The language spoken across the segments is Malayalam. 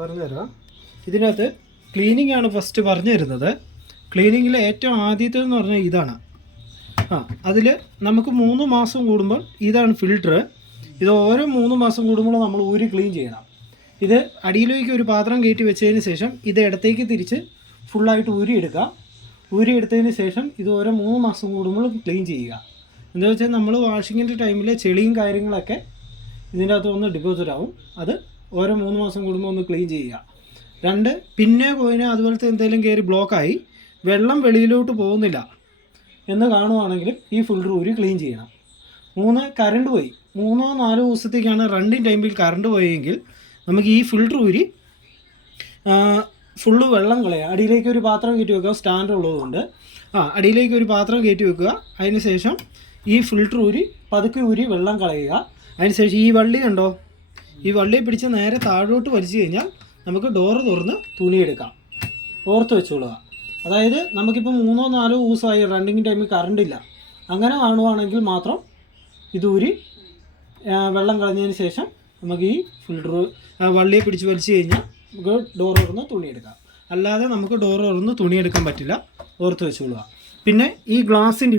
പറഞ്ഞുതരാം. ഇതിനകത്ത് ക്ലീനിങ് ആണ് ഫസ്റ്റ് പറഞ്ഞു തരുന്നത്. ക്ലീനിങ്ങിൽ ഏറ്റവും ആദ്യത്തേതെന്ന് പറഞ്ഞാൽ ഇതാണ്. അതിൽ നമുക്ക് 3 മാസം കൂടുമ്പോൾ ഇതാണ് ഫിൽറ്റർ. ഇത് ഓരോ 3 മാസം കൂടുമ്പോൾ നമ്മൾ ഊരി ക്ലീൻ ചെയ്യണം. ഇത് അടിയിലേക്ക് ഒരു പാത്രം കയറ്റി വെച്ചതിന് ശേഷം ഇത് ഇടത്തേക്ക് തിരിച്ച് ഫുള്ളായിട്ട് ഊരിയെടുക്കുക. ഊരിയെടുത്തതിന് ശേഷം ഇത് ഓരോ 3 മാസം കൂടുമ്പോൾ ക്ലീൻ ചെയ്യുക. എന്താ വെച്ചാൽ നമ്മൾ വാഷിങ്ങിൻ്റെ ടൈമിൽ ചെളിയും കാര്യങ്ങളൊക്കെ ഇതിൻ്റെ അകത്ത് ഒന്ന് ഡിപ്പോസിറ്റ് ആവും. അത് ഓരോ 3 മാസം കൂടുമ്പോൾ ഒന്ന് ക്ലീൻ ചെയ്യുക. 2, പിന്നെ കോയിന് അതുപോലത്തെ എന്തെങ്കിലും കയറി ബ്ലോക്കായി വെള്ളം വെളിയിലോട്ട് പോകുന്നില്ല എന്ന് കാണുവാണെങ്കിലും ഈ ഫിൽറ്റർ ഊരി ക്ലീൻ ചെയ്യണം. 3, കറണ്ട് പോയി 3-4 ദിവസത്തേക്കാണ് റണ്ണിങ് ടൈമിൽ കറണ്ട് പോയെങ്കിൽ നമുക്ക് ഈ ഫിൽറ്റർ ഊരി ഫുള്ള് വെള്ളം കളയുക. അടിയിലേക്ക് ഒരു പാത്രം കയറ്റി വെക്കുക. സ്റ്റാൻഡ് ഉള്ളതുകൊണ്ട് അടിയിലേക്ക് ഒരു പാത്രം കയറ്റി വെക്കുക. അതിന് ശേഷം ഈ ഫിൽറ്റർ ഊരി പതുക്കെ ഊരി വെള്ളം കളയുക. അതിന് ശേഷം ഈ വള്ളി കണ്ടോ, ഈ വള്ളിയെ പിടിച്ച് നേരെ താഴോട്ട് വലിച്ചു കഴിഞ്ഞാൽ നമുക്ക് ഡോറ് തുറന്ന് തുണിയെടുക്കാം. ഓർത്ത് വെച്ചോളുക. അതായത് നമുക്കിപ്പോൾ 3-4 ദിവസമായി റണ്ണിങ് ടൈമിൽ കറണ്ടില്ല, അങ്ങനെ കാണുവാണെങ്കിൽ മാത്രം ഇതൂരി വെള്ളം കളഞ്ഞതിന് ശേഷം നമുക്ക് ഈ ഫിൽറ്റർ വള്ളിയെ പിടിച്ച് വലിച്ചു കഴിഞ്ഞാൽ നമുക്ക് ഡോർ തുറന്ന് തുണിയെടുക്കാം. അല്ലാതെ നമുക്ക് ഡോർ തുറന്ന് തുണിയെടുക്കാൻ പറ്റില്ല. ഓർത്ത് വെച്ചോളുക. പിന്നെ ഈ ഗ്ലാസിൻ്റെ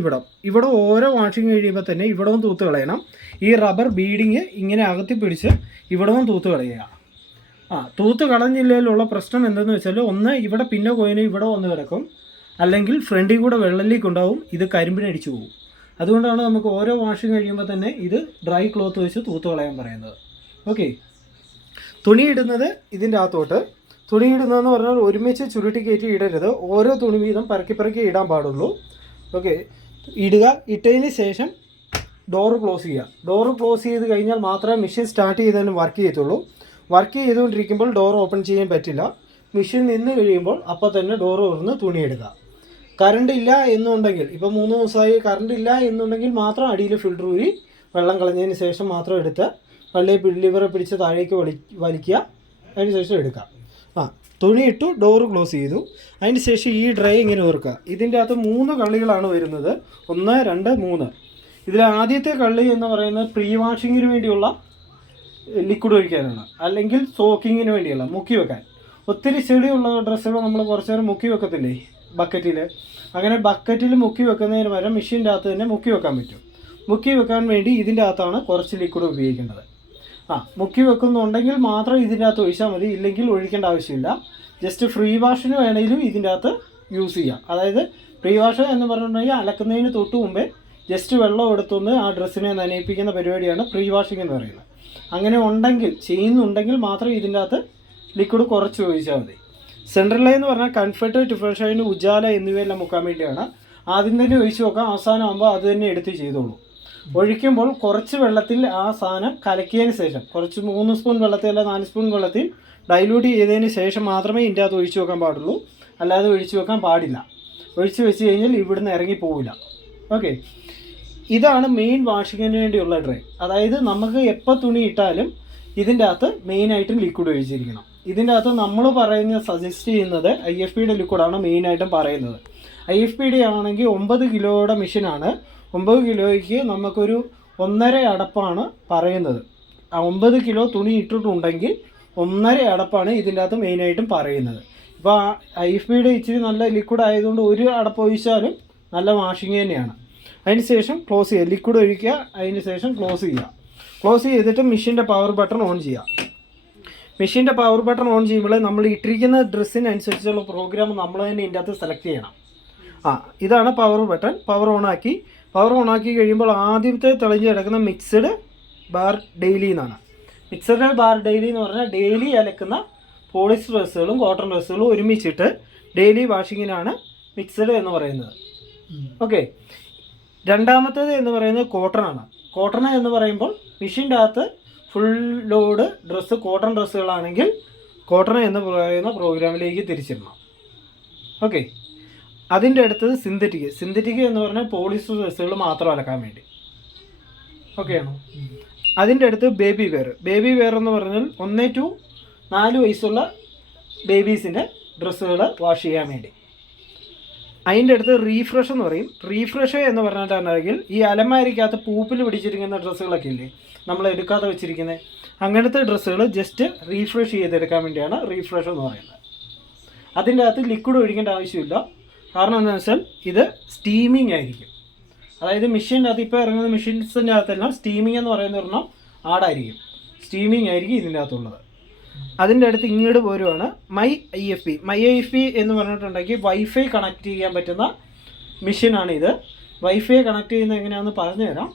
ഇവിടെ ഓരോ വാഷിങ് കഴിയുമ്പോൾ തന്നെ ഇവിടവും തൂത്ത് കളയണം. ഈ റബ്ബർ ബീഡിങ് ഇങ്ങനെ അകത്തി പിടിച്ച് ഇവിടവും തൂത്ത് കളയുക. തൂത്ത് കളഞ്ഞില്ലയിലുള്ള പ്രശ്നം എന്തെന്ന് വെച്ചാൽ, ഒന്ന് ഇവിടെ പിന്നെ കോയിന് ഇവിടെ വന്ന് കിടക്കും, അല്ലെങ്കിൽ ഫ്രണ്ടിൽ കൂടെ വെള്ളത്തിലേക്ക് ഉണ്ടാവും, ഇത് കരിമ്പിനടിച്ചു പോകും. അതുകൊണ്ടാണ് നമുക്ക് ഓരോ വാഷിങ് കഴിയുമ്പോൾ തന്നെ ഇത് ഡ്രൈ ക്ലോത്ത് വെച്ച് തൂത്ത് കളയാൻ പറയുന്നത്. ഓക്കെ, തുണിയിടുന്നത് ഇതിൻ്റെ അകത്തോട്ട്. തുണിയിടുന്നതെന്ന് പറഞ്ഞാൽ ഒരുമിച്ച് ചുരുട്ടി കയറ്റി ഇടരുത്. ഓരോ തുണി വീതം പറക്കി ഇടാൻ പാടുള്ളൂ. ഓക്കെ, ഇടുക. ഇട്ടതിന് ശേഷം ഡോറ് ക്ലോസ് ചെയ്യുക. ഡോറ് ക്ലോസ് ചെയ്ത് കഴിഞ്ഞാൽ മാത്രമേ മെഷീൻ സ്റ്റാർട്ട് ചെയ്താലും വർക്ക് ചെയ്യത്തുള്ളൂ. വർക്ക് ചെയ്തുകൊണ്ടിരിക്കുമ്പോൾ ഡോർ ഓപ്പൺ ചെയ്യാൻ പറ്റില്ല. മെഷീൻ നിന്ന് കഴിയുമ്പോൾ അപ്പോൾ തന്നെ ഡോറ് തുറന്ന് തുണിയെടുക്കുക. കറണ്ട് ഇല്ല എന്നുണ്ടെങ്കിൽ, ഇപ്പോൾ 3 ദിവസമായി കറണ്ട് ഇല്ല എന്നുണ്ടെങ്കിൽ മാത്രം അടിയിൽ ഫിൽറ്റർ ഊരി വെള്ളം കളഞ്ഞതിന് ശേഷം മാത്രം എടുത്ത് ലിവറെ പിടിച്ച് താഴേക്ക് വലിക്കുക. അതിന് ശേഷം എടുക്കുക. തുണി ഇട്ടു, ഡോറ് ക്ലോസ് ചെയ്തു. അതിന് ശേഷം ഈ ഡ്രൈ ഇങ്ങനെ ഓർക്കുക. ഇതിൻ്റെ അകത്ത് 3 കള്ളികളാണ് വരുന്നത്. 1, 2, 3. ഇതിൽ ആദ്യത്തെ കള്ളി എന്ന് പറയുന്നത് പ്രീ വാഷിങ്ങിന് വേണ്ടിയുള്ള ലിക്വിഡ് ഒഴിക്കാനാണ്, അല്ലെങ്കിൽ സോക്കിങ്ങിന് വേണ്ടിയുള്ള മുക്കി വെക്കാൻ. ഒത്തിരി ചെളിയുള്ള ഡ്രസ്സുകൾ നമ്മൾ കുറച്ച് നേരം മുക്കി വെക്കത്തില്ലേ ബക്കറ്റിൽ. അങ്ങനെ ബക്കറ്റിൽ മുക്കി വെക്കുന്നതിന് പകരം മെഷീൻ്റെ അകത്ത് തന്നെ മുക്കി വെക്കാൻ പറ്റും. മുക്കി വെക്കാൻ വേണ്ടി ഇതിൻ്റെ അകത്താണ് കുറച്ച് ലിക്വിഡ് ഉപയോഗിക്കേണ്ടത്. മുക്കി വെക്കുന്നുണ്ടെങ്കിൽ മാത്രം ഇതിൻ്റെ അകത്ത് ഒഴിച്ചാൽ മതി, ഇല്ലെങ്കിൽ ഒഴിക്കേണ്ട ആവശ്യമില്ല. ജസ്റ്റ് ഫ്രീ വാഷിന് വേണമെങ്കിലും ഇതിൻ്റെ അകത്ത് യൂസ് ചെയ്യാം. അതായത് പ്രീ വാഷ് എന്ന് പറഞ്ഞിട്ടുണ്ടെങ്കിൽ അലക്കുന്നതിന് തൊട്ട് മുമ്പേ ജസ്റ്റ് വെള്ളം എടുത്തുകൊണ്ട് ആ ഡ്രസ്സിനെ നനയിപ്പിക്കുന്ന പരിപാടിയാണ് പ്രീ വാഷിംഗ് എന്ന് പറയുന്നത്. അങ്ങനെ ചെയ്യുന്നുണ്ടെങ്കിൽ മാത്രം ഇതിൻ്റെ അകത്ത് ലിക്വിഡ് കുറച്ച് ഒഴിച്ചാൽ മതി. സെൻട്രൽ ലൈൻ എന്ന് പറഞ്ഞാൽ കംഫർട്ട്, ടിഫൻ ഷൈൻ, ഉജാല എന്നിവയെല്ലാം മുക്കാൻ വേണ്ടിയാണ്. ആദ്യം തന്നെ ഒഴിച്ച് നോക്കാം, അവസാനം ആകുമ്പോൾ അത് തന്നെ എടുത്ത് ചെയ്തോളൂ. ഒഴിക്കുമ്പോൾ കുറച്ച് വെള്ളത്തിൽ ആ സാധനം കലക്കിയതിന് ശേഷം, കുറച്ച് 3 സ്പൂൺ വെള്ളത്തിൽ അല്ല 4 സ്പൂൺ വെള്ളത്തിൽ ഡൈല്യൂട്ട് ചെയ്തതിന് ശേഷം മാത്രമേ ഇതിൻ്റെ അകത്ത് ഒഴിച്ച് വെക്കാൻ പാടുള്ളൂ. അല്ലാതെ ഒഴിച്ച് വെക്കാൻ പാടില്ല. ഒഴിച്ച് വെച്ച് കഴിഞ്ഞാൽ ഇവിടുന്ന് ഇറങ്ങി പോവില്ല. ഓക്കെ, ഇതാണ് മെയിൻ വാഷിങ്ങിന് വേണ്ടിയുള്ള ഡ്രൈ. അതായത് നമുക്ക് എപ്പോൾ തുണി ഇട്ടാലും ഇതിൻ്റെ അകത്ത് മെയിനായിട്ടും ലിക്വിഡ് ഒഴിച്ചിരിക്കണം. ഇതിൻ്റെ അകത്ത് നമ്മൾ സജസ്റ്റ് ചെയ്യുന്നത് IFPയുടെ ലിക്വിഡാണ് മെയിനായിട്ടും പറയുന്നത്. IFPയുടെ ആണെങ്കിൽ 9 കിലോയുടെ മെഷീനാണ്. 9 കിലോയ്ക്ക് നമുക്കൊരു 1.5 അടപ്പാണ് പറയുന്നത്. 9 കിലോ തുണി ഇട്ടിട്ടുണ്ടെങ്കിൽ 1.5 അടപ്പാണ് ഇതിൻ്റെ അകത്ത് മെയിനായിട്ടും പറയുന്നത്. ഇപ്പോൾ IFPയുടെ ഇച്ചിരി നല്ല ലിക്വിഡ് ആയതുകൊണ്ട് 1 അടപ്പ് ഒഴിച്ചാലും നല്ല വാഷിങ് തന്നെയാണ്. അതിന് ശേഷം ക്ലോസ് ചെയ്യുക. ലിക്വിഡ് ഒഴിക്കുക, അതിന് ശേഷം ക്ലോസ് ചെയ്യുക. ക്ലോസ് ചെയ്തിട്ട് മെഷീൻ്റെ പവർ ബട്ടൺ ഓൺ ചെയ്യുക. മെഷീൻ്റെ പവർ ബട്ടൺ ഓൺ ചെയ്യുമ്പോൾ നമ്മൾ ഇട്ടിരിക്കുന്ന ഡ്രസ്സിനനുസരിച്ചുള്ള പ്രോഗ്രാം നമ്മൾ തന്നെ ഇതിൻ്റെ അകത്ത് സെലക്ട് ചെയ്യണം. ഇതാണ് പവർ ബട്ടൺ. പവർ ഓണാക്കി കഴിയുമ്പോൾ ആദ്യത്തെ തെളിഞ്ഞ് കിടക്കുന്ന മിക്സഡ് ബാർ ഡെയിലി എന്നാണ്. മിക്സഡ് ബാർ ഡെയിലി എന്ന് പറഞ്ഞാൽ ഡെയിലി അലക്കുന്ന പോളിസ്റ്റർ ഡ്രസ്സുകളും കോട്ടൺ ഡ്രസ്സുകളും ഒരുമിച്ചിട്ട് ഡെയിലി വാഷിങ്ങിനാണ് മിക്സഡ് എന്ന് പറയുന്നത്. ഓക്കെ, രണ്ടാമത്തേത് എന്ന് പറയുന്നത് കോട്ടണാണ്. കോട്ടൺ എന്ന് പറയുമ്പോൾ മെഷീൻ്റെ അകത്ത് ഫുൾ ലോഡ് ഡ്രസ്സ് കോട്ടൺ ഡ്രസ്സുകളാണെങ്കിൽ കോട്ടൺ എന്ന് പറയുന്ന പ്രോഗ്രാമിലേക്ക് തിരിച്ചിടണം. ഓക്കെ, അതിൻ്റെ അടുത്തത് സിന്തറ്റിക് എന്ന് പറഞ്ഞാൽ പോളിസ്റ്റർ ഡ്രസ്സുകൾ മാത്രം അലക്കാൻ വേണ്ടി. ഓക്കെ ആണോ? അതിൻ്റെ അടുത്ത് ബേബി വെയർ എന്ന് പറഞ്ഞാൽ 1 to 4 വയസ്സുള്ള ബേബീസിൻ്റെ ഡ്രസ്സുകൾ വാഷ് ചെയ്യാൻ വേണ്ടി. അതിൻ്റെ അടുത്ത് റീഫ്രഷ് എന്ന് പറയും. റീഫ്രഷ് എന്ന് പറഞ്ഞിട്ടുണ്ടെങ്കിൽ ഈ അലമാരിക്കകത്ത് പൂപ്പിൽ പിടിച്ചിരിക്കുന്ന ഡ്രസ്സുകളൊക്കെ ഇല്ലേ നമ്മൾ എടുക്കാതെ വെച്ചിരിക്കുന്നത്, അങ്ങനത്തെ ഡ്രസ്സുകൾ ജസ്റ്റ് റീഫ്രഷ് ചെയ്തെടുക്കാൻ വേണ്ടിയാണ് റീഫ്രഷ് എന്ന് പറയുന്നത്. അതിൻ്റെ അകത്ത് ലിക്വിഡ് ഒഴിക്കേണ്ട ആവശ്യമില്ല. കാരണം എന്താണെന്ന് വെച്ചാൽ ഇത് സ്റ്റീമിങ് ആയിരിക്കും. അതായത് മെഷീൻ്റെ അകത്ത് ഇപ്പോൾ ഇറങ്ങുന്ന മെഷീൻസിൻ്റെ അകത്തെല്ലാം സ്റ്റീമിങ് എന്ന് പറയുന്ന ഒരെണ്ണം ആടായിരിക്കും. സ്റ്റീമിങ് ആയിരിക്കും ഇതിൻ്റെ അകത്തുള്ളത്. അതിൻ്റെ അടുത്ത് ഇങ്ങോട്ട് പോരുവാണ് മൈ ഐ എഫ് പി എന്ന് പറഞ്ഞിട്ടുണ്ടെങ്കിൽ വൈഫൈ കണക്ട് ചെയ്യാൻ പറ്റുന്ന മെഷീനാണ് ഇത്. വൈഫൈ കണക്ട് ചെയ്യുന്നത് എങ്ങനെയാണെന്ന് പറഞ്ഞു തരാം.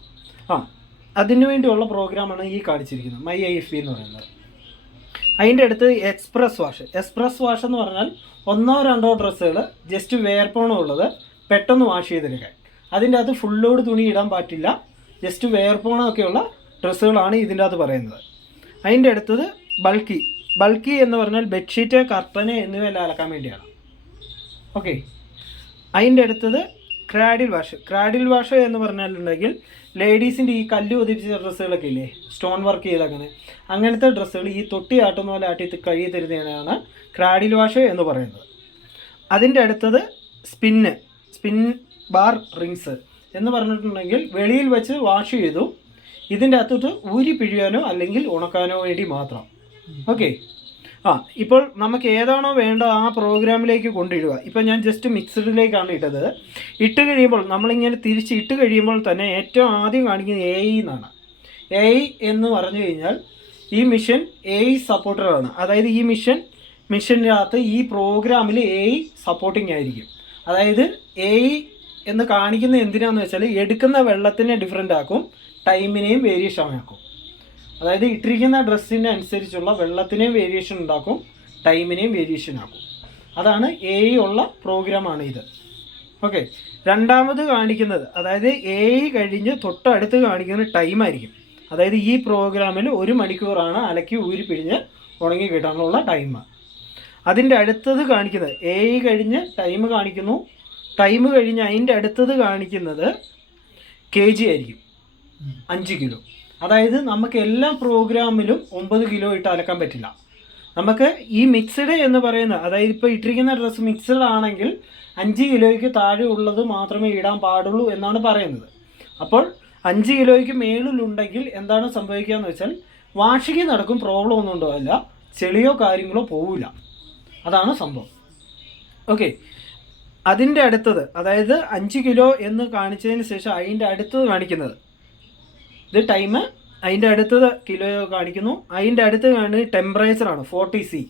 അതിനു വേണ്ടിയുള്ള പ്രോഗ്രാമാണ് ഈ കാണിച്ചിരിക്കുന്നത്, മൈ ഐ എഫ് പി എന്ന് പറയുന്നത്. അതിൻ്റെ അടുത്ത് എക്സ്പ്രസ് വാഷ് എന്ന് പറഞ്ഞാൽ 1-2 ഡ്രസ്സുകൾ ജസ്റ്റ് വേർപ്പോണമുള്ളത് പെട്ടെന്ന് വാഷ് ചെയ്തെടുക്കാൻ. അതിൻ്റെ അകത്ത് ഫുൾ ലോഡ് തുണി ഇടാൻ പറ്റില്ല. ജസ്റ്റ് വേർപ്പോണമൊക്കെയുള്ള ഡ്രസ്സുകളാണ് ഇതിൻ്റെ അകത്ത് പറയുന്നത്. അതിൻ്റെ അടുത്തത് ബൾക്കി എന്ന് പറഞ്ഞാൽ ബെഡ്ഷീറ്റ്, കർട്ടന് എന്നിവയെല്ലാം അലക്കാൻ വേണ്ടിയാണ്. ഓക്കെ. അതിൻ്റെ അടുത്തത് ക്രാഡിൽ വാഷ് എന്ന് പറഞ്ഞിട്ടുണ്ടെങ്കിൽ ലേഡീസിൻ്റെ ഈ കല്ല് ഒതിപ്പിച്ച ഡ്രസ്സുകളൊക്കെ ഇല്ലേ, സ്റ്റോൺ വർക്ക് ചെയ്തങ്ങനെ, അങ്ങനത്തെ ഡ്രസ്സുകൾ ഈ തൊട്ടി ആട്ടുന്ന പോലെ ആട്ടി കഴുകി തരുന്നതിനാണ് ക്രാഡിൽ വാഷ് എന്ന് പറയുന്നത്. അതിൻ്റെ അടുത്തത് സ്പിൻ ബാർ റിങ്സ് എന്ന് പറഞ്ഞിട്ടുണ്ടെങ്കിൽ വെളിയിൽ വെച്ച് വാഷ് ചെയ്തു ഇതിൻ്റെ അകത്തോട്ട് ഊരി പിഴിയാനോ അല്ലെങ്കിൽ ഉണക്കാനോ വേണ്ടി മാത്രം. ഓക്കെ. ഇപ്പോൾ നമുക്ക് ഏതാണോ വേണ്ട ആ പ്രോഗ്രാമിലേക്ക് കൊണ്ടിടുക. ഇപ്പോൾ ഞാൻ ജസ്റ്റ് മിക്സഡിലേക്കാണ് ഇട്ടത്. ഇട്ട് കഴിയുമ്പോൾ നമ്മളിങ്ങനെ തിരിച്ച് ഇട്ട് കഴിയുമ്പോൾ തന്നെ ഏറ്റവും ആദ്യം കാണിക്കുന്നത് AI എന്നാണ്. AI എന്ന് പറഞ്ഞു കഴിഞ്ഞാൽ ഈ മിഷൻ AI സപ്പോർട്ടറാണ്. അതായത് ഈ മിഷൻ്റെ അകത്ത് ഈ പ്രോഗ്രാമിൽ AI സപ്പോർട്ടിങ് ആയിരിക്കും. അതായത് AI എന്ന് കാണിക്കുന്നത് എന്തിനാണെന്ന് വെച്ചാൽ എടുക്കുന്ന വെള്ളത്തിനെ ഡിഫറെൻ്റ് ആക്കും, ടൈമിനെയും വേരിയേഷൻ ആക്കും. അതായത് ഇട്ടിരിക്കുന്ന ഡ്രസ്സിന് അനുസരിച്ചുള്ള വെള്ളത്തിനെയും വേരിയേഷൻ ഉണ്ടാക്കും, ടൈമിനെയും വേരിയേഷൻ ആക്കും. അതാണ് AI ഉള്ള പ്രോഗ്രാമാണ് ഇത്. ഓക്കെ. രണ്ടാമത് കാണിക്കുന്നത്, അതായത് AI കഴിഞ്ഞ് തൊട്ടടുത്ത് കാണിക്കുന്ന ടൈമായിരിക്കും. അതായത് ഈ പ്രോഗ്രാമിൽ 1 മണിക്കൂറാണ് അലക്കി ഊരി പിഴിഞ്ഞ് ഉണങ്ങി കിട്ടാനുള്ള ടൈം. അതിൻ്റെ അടുത്തത് കാണിക്കുന്നത് AI കഴിഞ്ഞ് ടൈം കാണിക്കുന്നു. ടൈം കഴിഞ്ഞ് അതിൻ്റെ അടുത്തത് കാണിക്കുന്നത് kg ആയിരിക്കും, 5 കിലോ. അതായത് നമുക്ക് എല്ലാ പ്രോഗ്രാമിലും 9 കിലോ ഇട്ട് അലക്കാൻ പറ്റില്ല. നമുക്ക് ഈ മിക്സഡ് എന്ന് പറയുന്ന, അതായത് ഇപ്പോൾ ഇട്ടിരിക്കുന്ന ഡ്രസ്സ് മിക്സഡ് ആണെങ്കിൽ 5 കിലോയ്ക്ക് താഴെ ഉള്ളത് മാത്രമേ ഇടാൻ പാടുള്ളൂ എന്നാണ് പറയുന്നത്. അപ്പോൾ 5 കിലോയ്ക്ക് മേളിലുണ്ടെങ്കിൽ എന്താണ് സംഭവിക്കുക എന്ന് വെച്ചാൽ വാഷിങ് നടക്കും, പ്രോബ്ലം ഒന്നും ഉണ്ടാവില്ല, ചെളിയോ കാര്യങ്ങളോ പോവില്ല. അതാണ് സംഭവം. ഓക്കെ. അതിൻ്റെ അടുത്തത്, അതായത് 5 കിലോ എന്ന് കാണിച്ചതിന് ശേഷം അതിൻ്റെ അടുത്തത് കാണിക്കുന്നത് ഇത് ടൈം. അതിൻ്റെ അടുത്തത് കിലോ കാണിക്കുന്നു. അതിൻ്റെ അടുത്ത് കാണിക്കുന്നത് ടെമ്പറേച്ചറാണ്, 40°C.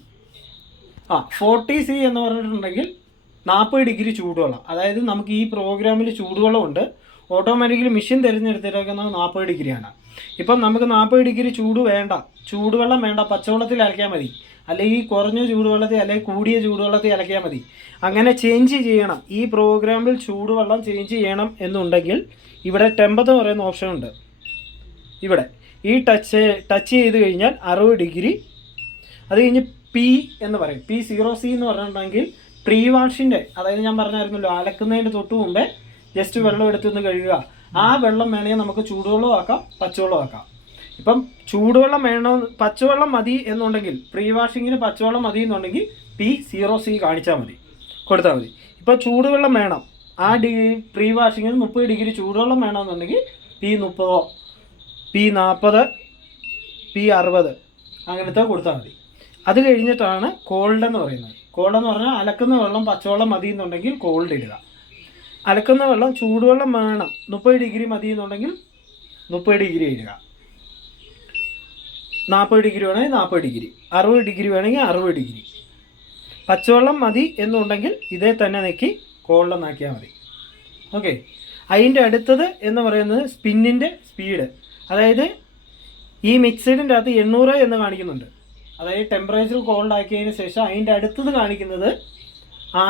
40°C എന്ന് പറഞ്ഞിട്ടുണ്ടെങ്കിൽ 40 ഡിഗ്രി ചൂടുവെള്ളം. അതായത് നമുക്ക് ഈ പ്രോഗ്രാമിൽ ചൂടുവെള്ളമുണ്ട്. ഓട്ടോമാറ്റിക്കലി മെഷീൻ തിരഞ്ഞെടുത്തിരിക്കുന്നത് 40 ഡിഗ്രിയാണ്. ഇപ്പം നമുക്ക് 40 ഡിഗ്രി ചൂടുവെള്ളം വേണ്ട, പച്ചവെള്ളത്തിൽ അലക്കിയാൽ മതി, അല്ലെങ്കിൽ കുറഞ്ഞ ചൂടുവെള്ളത്തിൽ അല്ലെങ്കിൽ കൂടിയ ചൂടുവെള്ളത്തിൽ അലക്കിയാൽ മതി. അങ്ങനെ ചേഞ്ച് ചെയ്യണം, ഈ പ്രോഗ്രാമിൽ ചൂടുവെള്ളം ചേഞ്ച് ചെയ്യണം എന്നുണ്ടെങ്കിൽ ഇവിടെ ടെമ്പ് എന്ന് പറയുന്ന ഓപ്ഷൻ ഉണ്ട്. ഇവിടെ ഈ ടച്ച് ചെയ്ത് കഴിഞ്ഞാൽ 60 ഡിഗ്രി. അത് കഴിഞ്ഞ് P എന്ന് പറയും. P0C എന്ന് പറഞ്ഞിട്ടുണ്ടെങ്കിൽ പ്രീ വാഷിൻ്റെ, അതായത് ഞാൻ പറഞ്ഞായിരുന്നല്ലോ അലക്കുന്നതിന് തൊട്ട് മുമ്പേ ജസ്റ്റ് വെള്ളം എടുത്തുനിന്ന് കഴുകുക. ആ വെള്ളം വേണമെങ്കിൽ നമുക്ക് ചൂടുവെള്ളം ആക്കാം, പച്ചവെള്ളം ആക്കാം. ഇപ്പം ചൂടുവെള്ളം പച്ചവെള്ളം മതി എന്നുണ്ടെങ്കിൽ, പ്രീ വാഷിങ്ങിന് പച്ചവെള്ളം മതി എന്നുണ്ടെങ്കിൽ P0C കാണിച്ചാൽ മതി, കൊടുത്താൽ മതി. ഇപ്പോൾ ചൂടുവെള്ളം വേണം, ആ പ്രീ വാഷിങ്ങിന് 30 ഡിഗ്രി ചൂടുവെള്ളം വേണമെന്നുണ്ടെങ്കിൽ P30, P40, P60 അങ്ങനത്തെ കൊടുത്താൽ മതി. അത് കഴിഞ്ഞിട്ടാണ് കോൾഡ് എന്ന് പറയുന്നത്. കോൾഡ് എന്ന് പറഞ്ഞാൽ അലക്കുന്ന വെള്ളം പച്ചവെള്ളം മതി എന്നുണ്ടെങ്കിൽ കോൾഡ് ഇടുക. അലക്കുന്ന വെള്ളം ചൂടുവെള്ളം വേണം, 30 ഡിഗ്രി മതി എന്നുണ്ടെങ്കിൽ 30 ഡിഗ്രി ഇടുക. 40 ഡിഗ്രി വേണമെങ്കിൽ 40 ഡിഗ്രി, 60 ഡിഗ്രി വേണമെങ്കിൽ 60 ഡിഗ്രി. പച്ചവെള്ളം മതി എന്നുണ്ടെങ്കിൽ ഇതേ തന്നെ നീക്കി കോൾഡെന്നാക്കിയാൽ മതി. ഓക്കെ. അതിൻ്റെ അടുത്തത് എന്ന് പറയുന്നത് സ്പിന്നിൻ്റെ സ്പീഡ്. അതായത് ഈ മിക്സഡിൻ്റെ അകത്ത് 800 എന്ന് കാണിക്കുന്നുണ്ട്. അതായത് ടെമ്പറേച്ചർ കോൾഡ് ആക്കിയതിന് ശേഷം അതിൻ്റെ അടുത്തത് കാണിക്കുന്നത്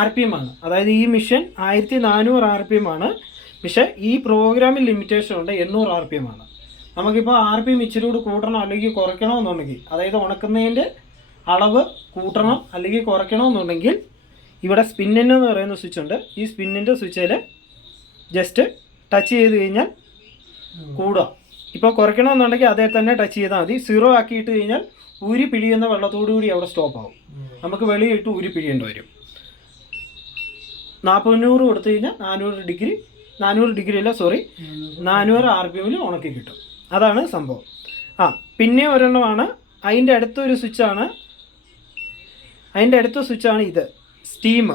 RPM ആണ്. അതായത് ഈ മിഷൻ 1400 RPM ആണ്. പക്ഷേ ഈ പ്രോഗ്രാമിൽ ലിമിറ്റേഷൻ ഉണ്ട്, 800 RPM ആണ്. നമുക്കിപ്പോൾ RPM ഇച്ചിരി കൂടി കൂട്ടണം അല്ലെങ്കിൽ കുറയ്ക്കണമെന്നുണ്ടെങ്കിൽ, അതായത് ഉണക്കുന്നതിൻ്റെ അളവ് കൂട്ടണം അല്ലെങ്കിൽ കുറയ്ക്കണമെന്നുണ്ടെങ്കിൽ ഇവിടെ സ്പിന്നെന്ന് പറയുന്ന സ്വിച്ച് ഉണ്ട്. ഈ സ്പിന്നിൻ്റെ സ്വിച്ചിൽ ജസ്റ്റ് ടച്ച് ചെയ്ത് കഴിഞ്ഞാൽ കൂടുക. ഇപ്പോൾ കുറയ്ക്കണമെന്നുണ്ടെങ്കിൽ അതേ തന്നെ ടച്ച് ചെയ്താൽ മതി. 0 ആക്കിയിട്ട് കഴിഞ്ഞാൽ ഊരി പിഴിയുന്ന വെള്ളത്തോടു കൂടി അവിടെ സ്റ്റോപ്പ് ആവും. നമുക്ക് വെളിയിട്ട് ഊരി പിഴിയേണ്ടി വരും. 400 കൊടുത്തു കഴിഞ്ഞാൽ 400 RPM ഉണക്കി കിട്ടും. അതാണ് സംഭവം. പിന്നെ ഒരെണ്ണമാണ് അതിൻ്റെ അടുത്തൊരു സ്വിച്ചാണ്, ഇത് സ്റ്റീം.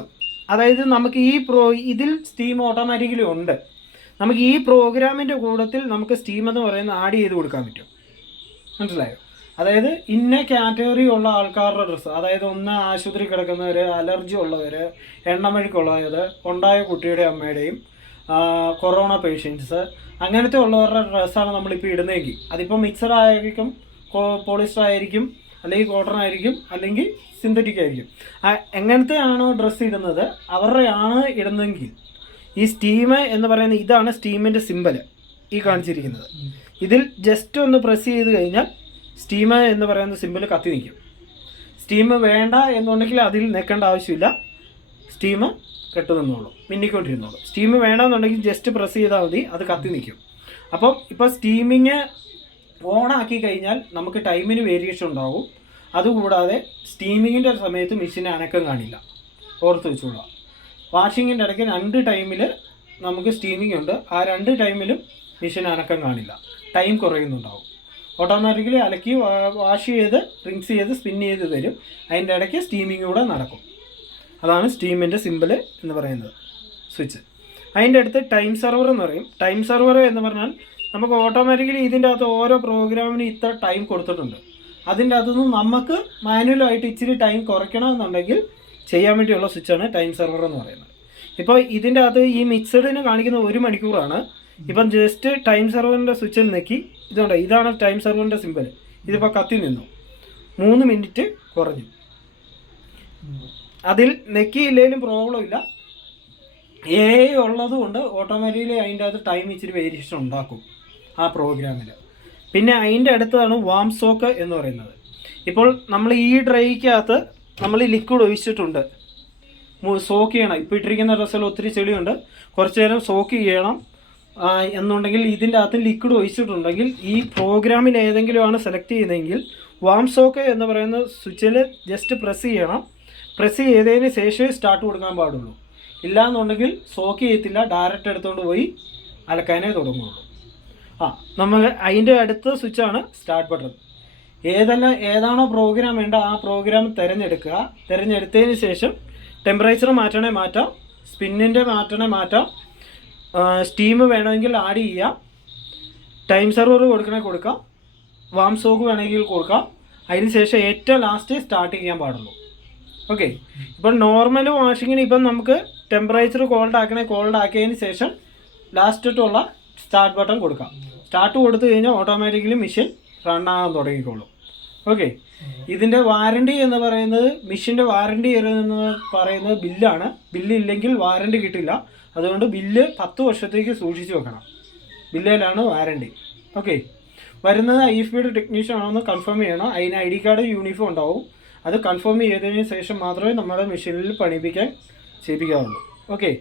അതായത് നമുക്ക് ഇതിൽ സ്റ്റീം ഓട്ടോമാറ്റിക്കലി ഉണ്ട്. നമുക്ക് ഈ പ്രോഗ്രാമിൻ്റെ കൂട്ടത്തിൽ നമുക്ക് സ്റ്റീം എന്ന് പറയുന്നത് ആഡ് ചെയ്ത് കൊടുക്കാൻ പറ്റും. മനസ്സിലായോ? അതായത് ഇന്ന കാറ്റഗറി ഉള്ള ആൾക്കാരുടെ ഡ്രസ്സ്, അതായത് ഒന്ന് ആശുപത്രി കിടക്കുന്നവർ, അലർജി ഉള്ളവർ, എണ്ണമഴിക്കുള്ളവർ, ഉണ്ടായ കുട്ടിയുടെ അമ്മയുടെയും, കൊറോണ പേഷ്യൻസ്, അങ്ങനത്തെ ഉള്ളവരുടെ ഡ്രസ്സാണ് നമ്മളിപ്പോൾ ഇടുന്നതെങ്കിൽ അതിപ്പോൾ മിക്സഡ് ആയിരിക്കും, പോളിസ്റ്റർ ആയിരിക്കും, അല്ലെങ്കിൽ കോട്ടൺ ആയിരിക്കും, അല്ലെങ്കിൽ സിന്തറ്റിക് ആയിരിക്കും. എങ്ങനത്തെ ആണോ ഡ്രസ്സ് ഇടുന്നത് അവരുടെയാണ് ഇടുന്നതെങ്കിൽ ഈ സ്റ്റീം എന്ന് പറയുന്ന ഇതാണ് സ്റ്റീമിൻ്റെ സിമ്പൽ ഈ കാണിച്ചിരിക്കുന്നത്. ഇതിൽ ജസ്റ്റ് ഒന്ന് പ്രസ് ചെയ്ത് കഴിഞ്ഞാൽ സ്റ്റീം എന്ന് പറയുന്ന സിമ്പിൾ കത്തി നിൽക്കും. സ്റ്റീം വേണ്ട എന്നുണ്ടെങ്കിൽ അതിൽ നിൽക്കേണ്ട ആവശ്യമില്ല, സ്റ്റീം കെട്ടു നിന്നോളൂ, മിന്നിക്കൊണ്ടിരുന്നോളൂ. സ്റ്റീം വേണമെന്നുണ്ടെങ്കിൽ ജസ്റ്റ് പ്രസ് ചെയ്താൽ മതി, അത് കത്തി നിൽക്കും. അപ്പം ഇപ്പോൾ സ്റ്റീമിങ് ഓണാക്കി കഴിഞ്ഞാൽ നമുക്ക് ടൈമിന് വേരിയേഷൻ ഉണ്ടാവും. അതുകൂടാതെ സ്റ്റീമിങ്ങിൻ്റെ സമയത്ത് മെഷീൻ അനക്കം കാണില്ല, ഓർത്ത് വെച്ചോളാം. വാഷിങ്ങിൻ്റെ ഇടയ്ക്ക് 2 ടൈമിൽ നമുക്ക് സ്റ്റീമിംഗ് ഉണ്ട്. ആ 2 ടൈമിലും മെഷീൻ അനക്കം കാണില്ല, ടൈം കുറയുന്നുണ്ടാവും. ഓട്ടോമാറ്റിക്കലി അലക്കി വാഷ് ചെയ്ത് റിൻസ് ചെയ്ത് സ്പിൻ ചെയ്ത് തരും. അതിൻ്റെ ഇടയ്ക്ക് സ്റ്റീമിംഗ് കൂടെ നടക്കും. അതാണ് സ്റ്റീമിൻ്റെ സിമ്പിൾ എന്ന് പറയുന്നത്, സ്വിച്ച്. അതിൻ്റെ അടുത്ത് ടൈം സെർവർ എന്ന് പറയും. ടൈം സെർവർ എന്ന് പറഞ്ഞാൽ നമുക്ക് ഓട്ടോമാറ്റിക്കലി ഇതിൻ്റെ അകത്ത് ഓരോ പ്രോഗ്രാമിന് ഇത്ര ടൈം കൊടുത്തിട്ടുണ്ട്. അതിൻ്റെ അകത്തുനിന്ന് നമുക്ക് മാനുവലായിട്ട് ഇച്ചിരി ടൈം കുറയ്ക്കണമെന്നുണ്ടെങ്കിൽ ചെയ്യാൻ വേണ്ടിയുള്ള സ്വിച്ചാണ് ടൈം സെർവർ എന്ന് പറയുന്നത്. ഇപ്പോൾ ഇതിൻ്റെ അകത്ത് ഈ മിക്സഡിന് കാണിക്കുന്ന 1 മണിക്കൂറാണ്. ഇപ്പം ജസ്റ്റ് ടൈം സെർവറിൻ്റെ സ്വിച്ചിൽ നെക്കി ഇതുണ്ട്, ഇതാണ് ടൈം സെർവറിൻ്റെ സിമ്പിൾ. ഇതിപ്പോൾ കത്തി നിന്നു, 3 മിനിറ്റ് കുറഞ്ഞു. അതിൽ നെക്കിയില്ലെങ്കിലും പ്രോബ്ലം ഇല്ല. ഉള്ളത് കൊണ്ട് ഓട്ടോമാറ്റിക്കലി അതിൻ്റെ അകത്ത് ടൈം ഇച്ചിരി വേരിയേഷൻ ഉണ്ടാക്കും ആ പ്രോഗ്രാമിൽ. പിന്നെ അതിൻ്റെ അടുത്താണ് വാം സോക്ക് എന്ന് പറയുന്നത്. ഇപ്പോൾ നമ്മൾ ഈ ഡ്രൈക്കകത്ത് നമ്മൾ ലിക്വിഡ് ഒഴിച്ചിട്ടുണ്ട്, സോക്ക് ചെയ്യണം. ഇപ്പോൾ ഇട്ടിരിക്കുന്ന ഡ്രസ്സിൽ ഒത്തിരി ചെളിയുണ്ട്, കുറച്ച് നേരം സോക്ക് ചെയ്യണം എന്നുണ്ടെങ്കിൽ ഇതിൻ്റെ അകത്ത് ലിക്വിഡ് ഒഴിച്ചിട്ടുണ്ടെങ്കിൽ ഈ പ്രോഗ്രാമിൽ ഏതെങ്കിലും ആണ് സെലക്ട് ചെയ്യുന്നതെങ്കിൽ വാം സോക്ക് എന്ന് പറയുന്ന സ്വിച്ചിൽ ജസ്റ്റ് പ്രസ് ചെയ്യണം. പ്രസ് ചെയ്തതിന് ശേഷമേ സ്റ്റാർട്ട് കൊടുക്കാൻ പാടുള്ളൂ. ഇല്ലയെന്നുണ്ടെങ്കിൽ സോക്ക് ചെയ്യത്തില്ല, ഡയറക്റ്റ് എടുത്തുകൊണ്ട് പോയി അലക്കാനേ തുടങ്ങുള്ളൂ. നമ്മൾ അതിൻ്റെ അടുത്ത സ്വിച്ചാണ് സ്റ്റാർട്ട് ബട്ടൺ. ഏതാണോ പ്രോഗ്രാം വേണ്ട ആ പ്രോഗ്രാം തിരഞ്ഞെടുക്കുക. തിരഞ്ഞെടുത്തതിന് ശേഷം ടെമ്പറേച്ചർ മാറ്റണേ മാറ്റാം, സ്പിന്നിൻ്റെ മാറ്റണേ മാറ്റാം, സ്റ്റീം വേണമെങ്കിൽ ആഡ് ചെയ്യാം, ടൈം സെർവർ കൊടുക്കാം, വാം സോക്ക് വേണമെങ്കിൽ കൊടുക്കാം. അതിന് ശേഷം ഏറ്റവും ലാസ്റ്റ് സ്റ്റാർട്ട് ചെയ്യാൻ പാടുള്ളൂ. ഓക്കെ. ഇപ്പം നോർമൽ വാഷിങ്ങിന് ഇപ്പം നമുക്ക് ടെമ്പറേച്ചർ കോൾഡ് ആക്കിയതിന് ശേഷം ലാസ്റ്റിട്ടുള്ള സ്റ്റാർട്ട് ബട്ടൺ കൊടുക്കാം. സ്റ്റാർട്ട് കൊടുത്തു കഴിഞ്ഞാൽ ഓട്ടോമാറ്റിക്കലി മെഷീൻ റണ്ണാകാൻ തുടങ്ങിക്കോളും. ഓക്കെ. ഇതിൻ്റെ വാറണ്ടി എന്ന് പറയുന്നത്, മെഷീൻ്റെ വാറണ്ടി എന്ന് പറയുന്നത് ബില്ലാണ്. ബില്ലില്ലെങ്കിൽ വാറണ്ടി കിട്ടില്ല. അതുകൊണ്ട് ബില്ല് 10 വർഷത്തേക്ക് സൂക്ഷിച്ച് വെക്കണം. ബില്ലിലാണ് വാറണ്ടി. ഓക്കെ. വരുന്നത് IFBയുടെ ടെക്നീഷ്യൻ ആണെന്ന് കൺഫേം ചെയ്യണം. അതിന് ID കാർഡ്, യൂണിഫോം ഉണ്ടാവും. അത് കൺഫേം ചെയ്തതിന് ശേഷം മാത്രമേ നമ്മുടെ മെഷീനിൽ ചെയ്യിപ്പിക്കാവുള്ളൂ. ഓക്കെ.